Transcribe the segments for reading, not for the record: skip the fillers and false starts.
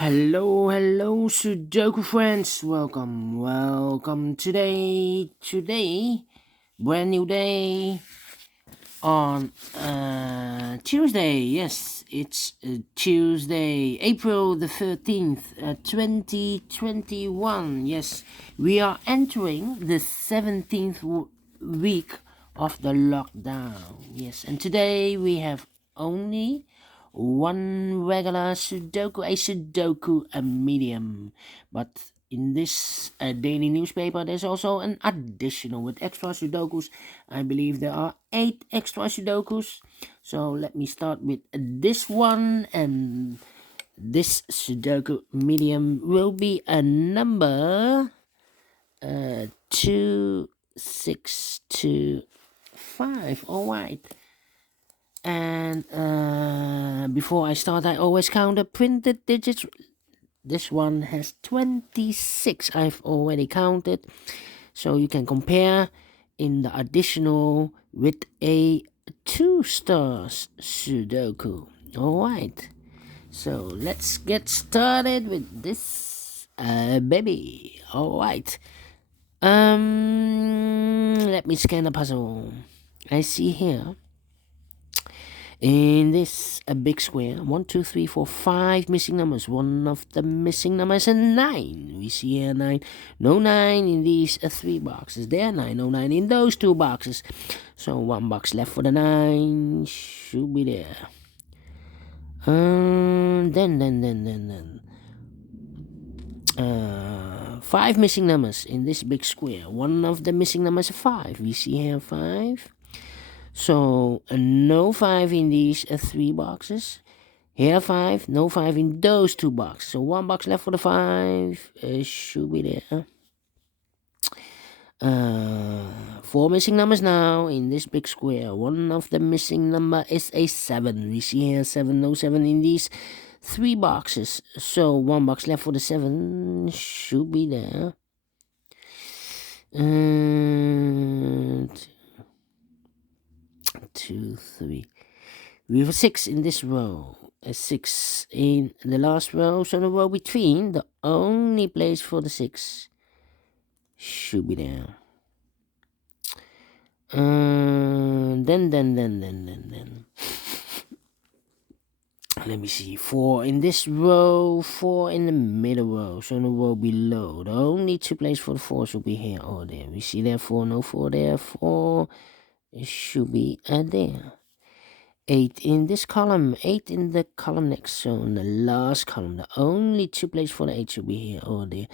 Hello, Sudoku friends. Welcome. Today, brand new day on Tuesday. Yes, it's Tuesday, April the 13th, 2021. Yes, we are entering the 17th week of the lockdown. Yes, and today we have only one regular Sudoku, a Sudoku, a medium. But in this daily newspaper, there's also an additional with extra Sudokus. I believe there are 8 extra Sudokus. So let me start with this one, and this Sudoku medium will be a number 2625. All right. And before I start, I always count the printed digits. This one has 26. I've already counted. So you can compare in the additional with a 2 stars Sudoku. Alright. So let's get started with this baby. Alright. Let me scan the puzzle. I see here in this a big square, 1, 2, 3, 4, 5 missing numbers. One of the missing numbers is a 9. We see here 9. No 9 in these 3 boxes. There 9. No 9 in those 2 boxes. So 1 box left for the 9. Should be there. Then. 5 missing numbers in this big square. One of the missing numbers is 5. We see here 5. So no 5 in these 3 boxes. Here 5, no 5 in those 2 boxes. So 1 box left for the 5. Should be there. 4 missing numbers now in this big square. One of the missing number is a 7. We see here 7, no 7 in these 3 boxes. So 1 box left for the 7. Should be there. 2, 3. We have a 6 in this row, a 6 in the last row, so the row between, the only place for the 6 should be there. Then. Let me see, 4 in this row, 4 in the middle row, so the row below. The only 2 places for the 4 should be here or there. We see there 4, no 4 there, 4. It should be there. 8 in this column, 8 in the column next, so in the last column, the only 2 places for the 8 should be here or there.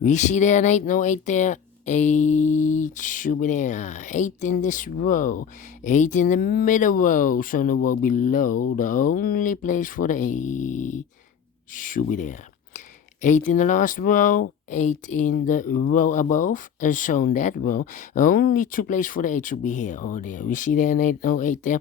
We see there an 8, no 8 there, 8 should be there. 8 in this row, 8 in the middle row, so in the row below, the only place for the 8 should be there. 8 in the last row, 8 in the row above, so in that row, only 2 places for the 8 should be here or there. We see there an 8, no 8 there,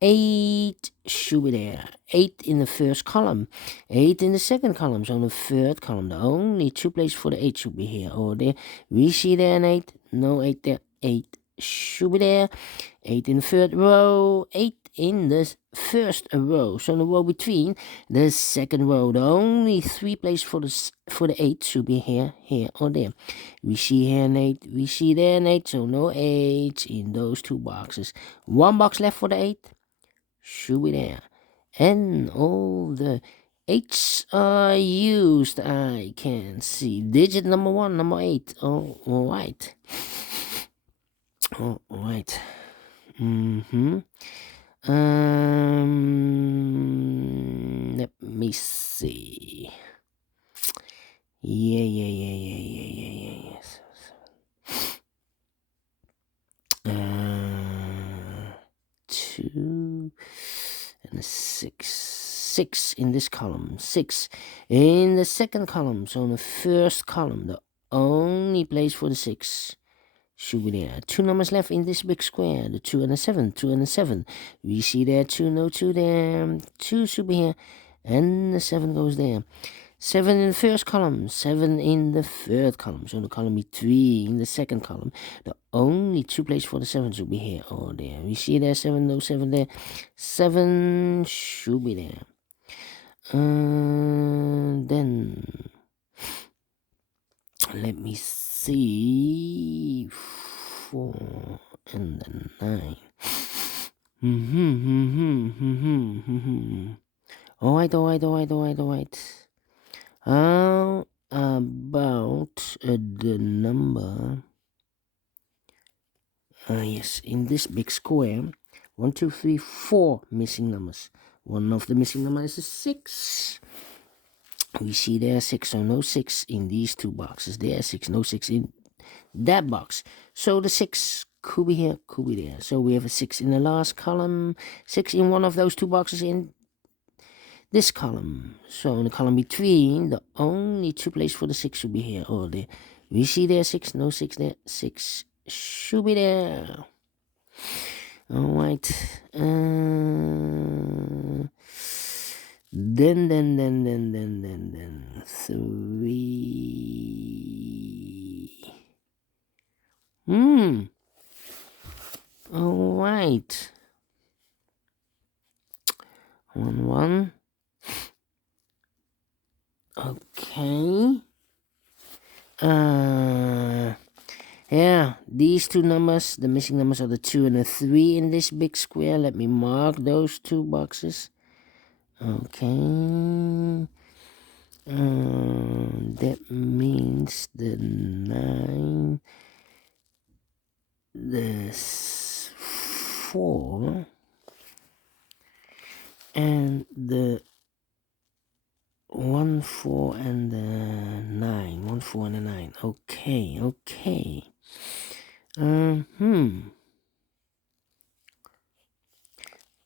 8 should be there. 8 in the first column, 8 in the second column, so in the third column, the only 2 places for the 8 should be here or there. We see there an 8, no 8 there, 8 should be there. 8 in the third row, 8 in the first row, so in the row between the second row, the only 3 places for the 8 should be here or there. We see here an 8, we see there an 8, so no 8 in those 2 boxes. 1 box left for the 8 should be there, and all the 8s are used. I can see digit number 1, number 8. Oh, all right. All right. Let me see. Yes. 2 and a 6. 6 in this column, 6 in the second column, so in the first column, the only place for the 6 should be there. 2 numbers left in this big square, the 2 and the 7, 2 and the 7. We see there 2, no 2 there, 2 should be here, and the 7 goes there. 7 in the first column, 7 in the third column, so the column between in the second column, the only 2 places for the 7 should be here or there. We see there 7, no 7 there, 7 should be there. Then let me see. 4 and the 9. Alright. How about the number? Yes, in this big square, 1, 2, 3, 4 missing numbers. One of the missing numbers is 6. We see there 6, so no 6 in these two boxes. There 6, no 6 in that box. So the 6 could be here, could be there. So we have a 6 in the last column, 6 in one of those two boxes in this column. So in the column between, the only two places for the 6 should be here or there. We see there 6, no 6 there, 6 should be there. Alright. Then 3. Alright. 1. Okay. Yeah, these two numbers, the missing numbers are the 2 and the 3 in this big square. Let me mark those two boxes. Okay. That means the 9, the 4, and the 1, 4, and the 9. 1, 4, and the 9. Okay.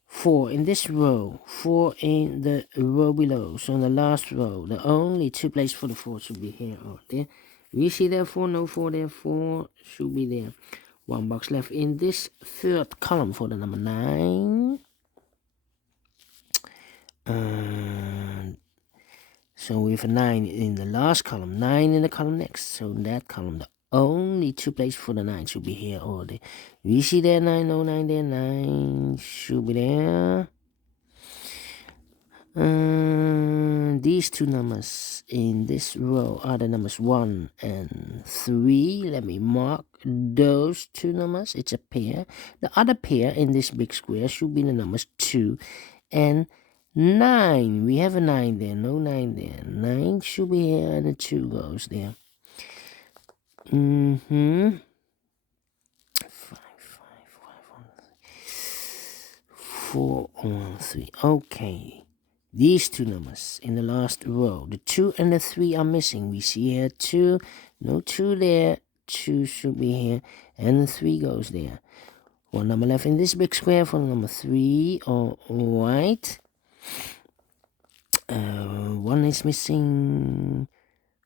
4 in this row, 4 in the row below. So in the last row, the only two places for the 4 should be here or there. We see there 4, no 4 there, 4 should be there. One box left in this third column for the number 9. So we have a 9 in the last column, 9 in the column next. So in that column, the only two places for the 9 should be here or there. We see there 9, no 9 there, 9 should be there. These two numbers in this row are the numbers 1 and 3. Let me mark those two numbers. It's a pair. The other pair in this big square should be the numbers 2 and 9. We have a 9 there, no 9 there. 9 should be here and the 2 goes there. 5, 4, 1, 3. Okay. These two numbers in the last row, the 2 and the 3 are missing. We see here 2, no 2 there, 2 should be here, and the 3 goes there. One number left in this big square for the number 3, alright. 1 is missing,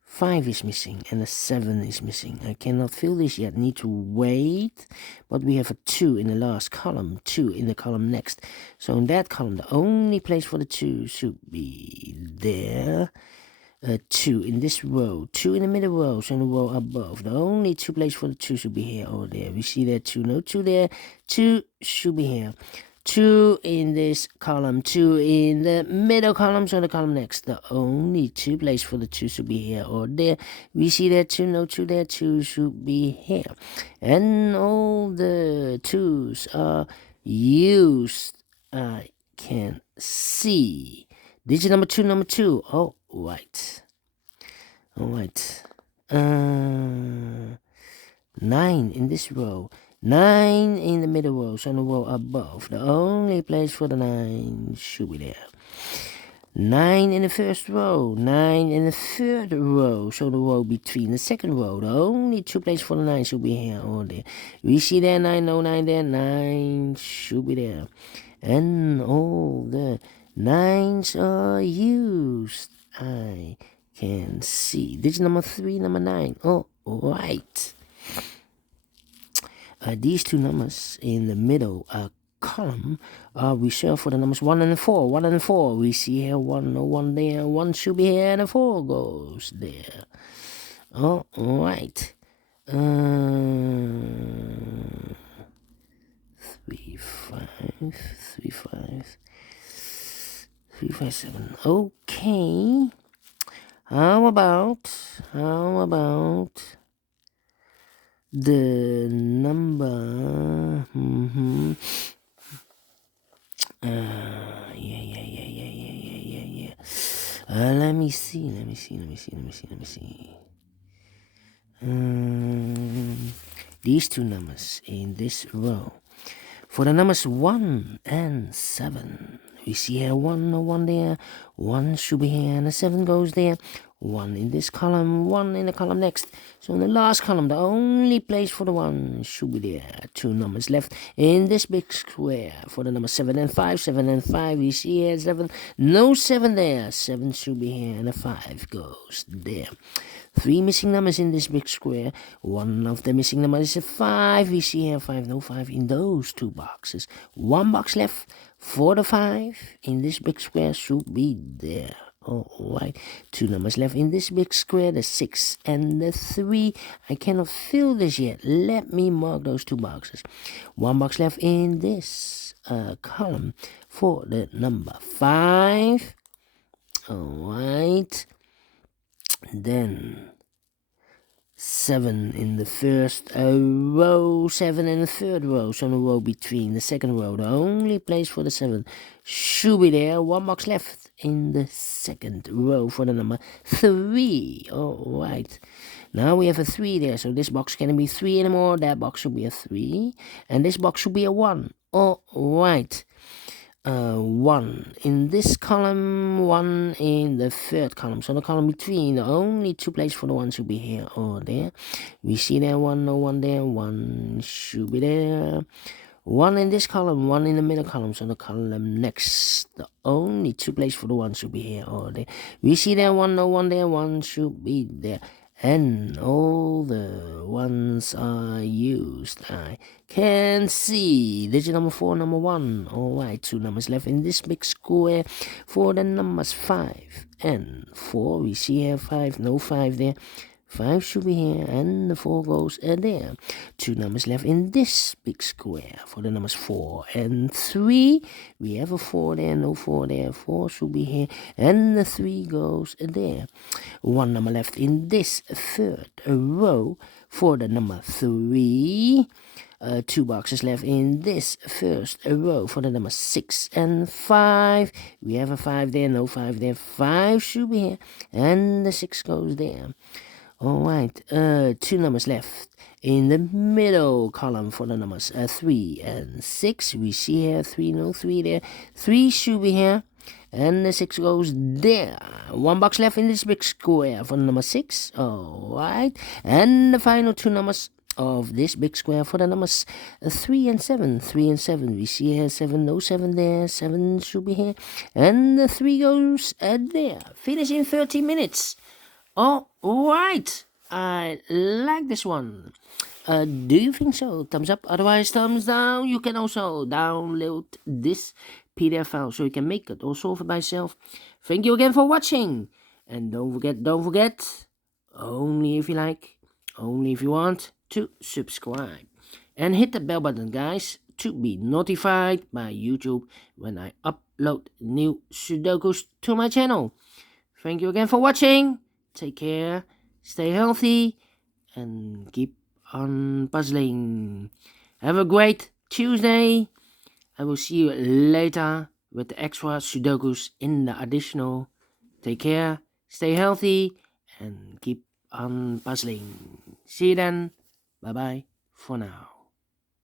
5 is missing, and a 7 is missing. I cannot fill this yet, need to wait. But we have a 2 in the last column, 2 in the column next. So in that column, the only place for the 2 should be there. 2 in this row, 2 in the middle row, so in the row above. The only two places for the 2 should be here or there. We see there 2, no 2 there, 2 should be here. 2 in this column, 2 in the middle column, so the column next. The only two places for the 2 should be here or there. We see there 2, no 2 there, 2 should be here. And all the 2s are used. I can see. Digit number 2. Oh, right. Alright. 9 in this row. 9 in the middle row, so in the row above. The only place for the 9 should be there. 9 in the first row, 9 in the third row, so the row between the second row. The only two places for the 9 should be here or there. We see there 9, no 9 there, 9 should be there. And all the 9s are used. I can see. Digit number 3, number 9. Oh, right. These two numbers in the middle column are reserved for the numbers 1 and 4. 1 and 4. We see here 1, no 1 there. 1 should be here and the 4 goes there. Oh, right. 3, 5, 3, 5, 3, 5, 7. Okay. How about the number? Yeah. Let me see. These two numbers in this row. For the numbers 1 and 7, we see here 1 there, 1 should be here, and a 7 goes there. 1 in this column, 1 in the column next. So in the last column, the only place for the 1 should be there. 2 numbers left in this big square. For the number 7 and 5, we see here 7, no 7 there. 7 should be here, and a 5 goes there. 3 missing numbers in this big square. One of the missing numbers is a 5. We see here 5, no 5 in those 2 boxes. 1 box left for the 5 in this big square should be there. Alright, 2 numbers left in this big square, the 6 and the 3. I cannot fill this yet. Let me mark those 2 boxes. 1 box left in this column for the number 5. Alright. Then 7 in the first row, 7 in the third row, so the row between the second row, the only place for the 7 should be there. 1 box left in the second row for the number 3. Alright, now we have a 3 there, so this box can't be 3 anymore. That box should be a 3, and this box should be a 1. Alright. 1 in this column, 1 in the third column. So the column between, the only 2 places for the 1 should be here or there. We see there 1, no 1 there, 1 should be there. 1 in this column, 1 in the middle column. So the column next, the only 2 places for the 1 should be here or there. We see there 1, no 1 there, 1 should be there. And all the ones are used. I can see digit number 4, number 1. Alright, 2 numbers left in this big square for the numbers 5 and 4. We see here 5, no 5 there. 5 should be here, and the 4 goes there. 2 numbers left in this big square for the numbers 4 and 3. We have a 4 there, no 4 there. 4 should be here, and the 3 goes there. 1 number left in this third row for the number 3. 2 boxes left in this first row for the number 6 and 5. We have a 5 there, no 5 there. 5 should be here, and the 6 goes there. Alright, 2 numbers left in the middle column for the numbers 3 and 6. We see here 3, no 3 there. 3 should be here, and the 6 goes there. 1 box left in this big square for the number 6. Alright, and the final 2 numbers of this big square for the numbers 3 and 7. 3 and 7. We see here 7, no 7 there. 7 should be here, and the 3 goes there. Finish in 30 minutes. Alright, I like this one. Do you think so? Thumbs up, otherwise thumbs down. You can also download this PDF file so you can make it or solve it by yourself. Thank you again for watching. And don't forget, only if you like, only if you want, to subscribe. And hit the bell button, guys, to be notified by YouTube when I upload new Sudokus to my channel. Thank you again for watching. Take care, stay healthy, and keep on puzzling. Have a great Tuesday. I will see you later with the extra Sudokus in the additional. Take care, stay healthy, and keep on puzzling. See you then. Bye bye for now.